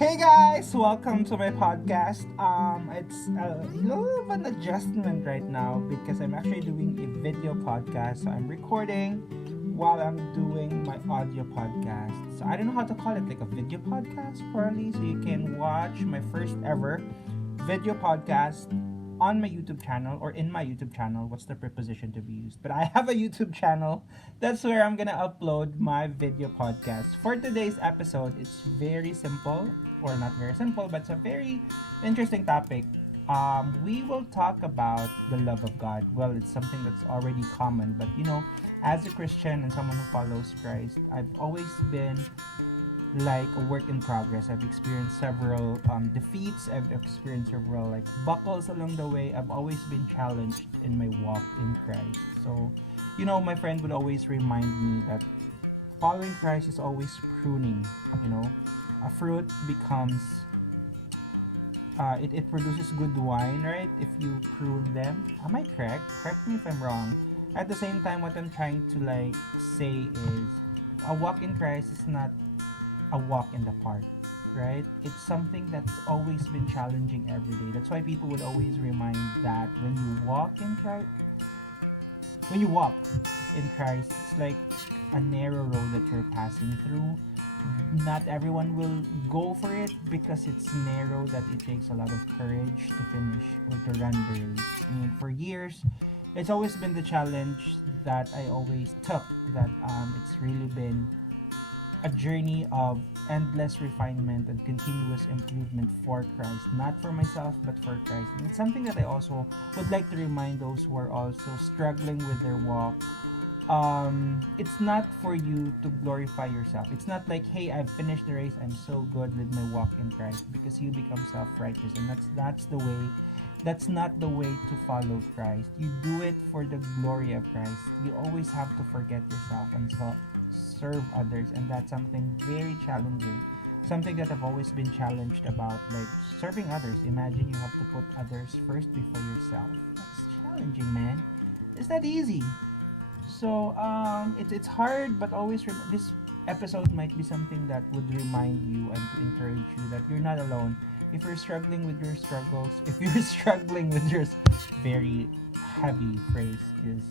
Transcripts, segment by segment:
Hey guys, welcome to my podcast. It's a little of an adjustment right now because I'm actually doing a video podcast. So I'm recording while I'm doing my audio podcast. So I don't know how to call it, like a video podcast, probably. So you can watch my first ever video podcast on my YouTube channel or in my YouTube channel. What's the preposition to be used? But I have a YouTube channel. That's where I'm gonna upload my video podcast. For today's episode, it's very simple, or not very simple, but it's a very interesting topic. We will talk about the love of God. Well, it's something that's already common, but as a Christian and someone who follows Christ, I've always been like a work in progress. I've experienced several defeats. I've experienced several like buckles along the way. I've always been challenged in my walk in Christ. So, my friend would always remind me that following Christ is always pruning. A fruit becomes, it produces good wine, right? If you prune them. Am I correct? Correct me if I'm wrong. At the same time, what I'm trying to like say is a walk in Christ is not a walk in the park, right? It's something that's always been challenging every day. That's why people would always remind that when you walk in Christ, it's like a narrow road that you're passing through. Not everyone will go for it because it's narrow, that it takes a lot of courage to finish or to run the race. I mean, for years, it's always been the challenge that I always took. That it's really been a journey of endless refinement and continuous improvement for Christ, not for myself but for Christ. And it's something that I also would like to remind those who are also struggling with their walk. It's not for you to glorify yourself. It's not like, hey, I've finished the race, I'm so good with my walk in Christ, because you become self-righteous, and that's the way. That's not the way to follow Christ. You do it for the glory of Christ. You always have to forget yourself and so serve others, and that's something very challenging. Something that I've always been challenged about, like serving others. Imagine you have to put others first before yourself. That's challenging, man. It's not easy. So it's hard, but always this episode might be something that would remind you and to encourage you that you're not alone. If you're struggling with your struggles, if you're struggling with your very heavy phrase, is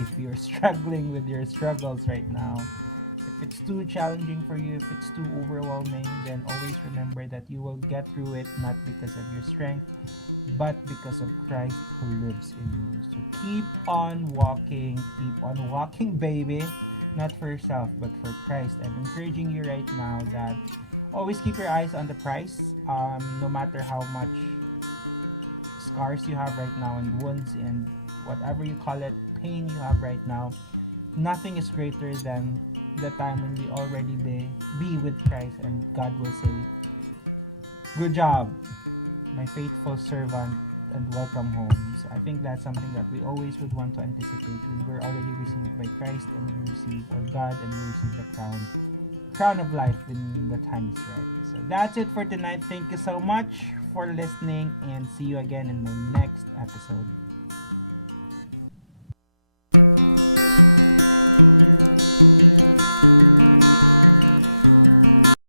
if you're struggling with your struggles right now, if it's too challenging for you, if it's too overwhelming, then always remember that you will get through it, not because of your strength, but because of Christ who lives in you. So keep on walking, baby. Not for yourself, but for Christ. I'm encouraging you right now that always keep your eyes on the prize. No matter how much scars you have right now, and wounds, and whatever you call it, pain you have right now, nothing is greater than the time when we already be with Christ, and God will say, good job, my faithful servant, and welcome home. So I think that's something that we always would want to anticipate when we're already received by Christ, and we receive our God, and we receive the crown of life when the time is right. So that's it for tonight. Thank you so much for listening, and see you again in my next episode.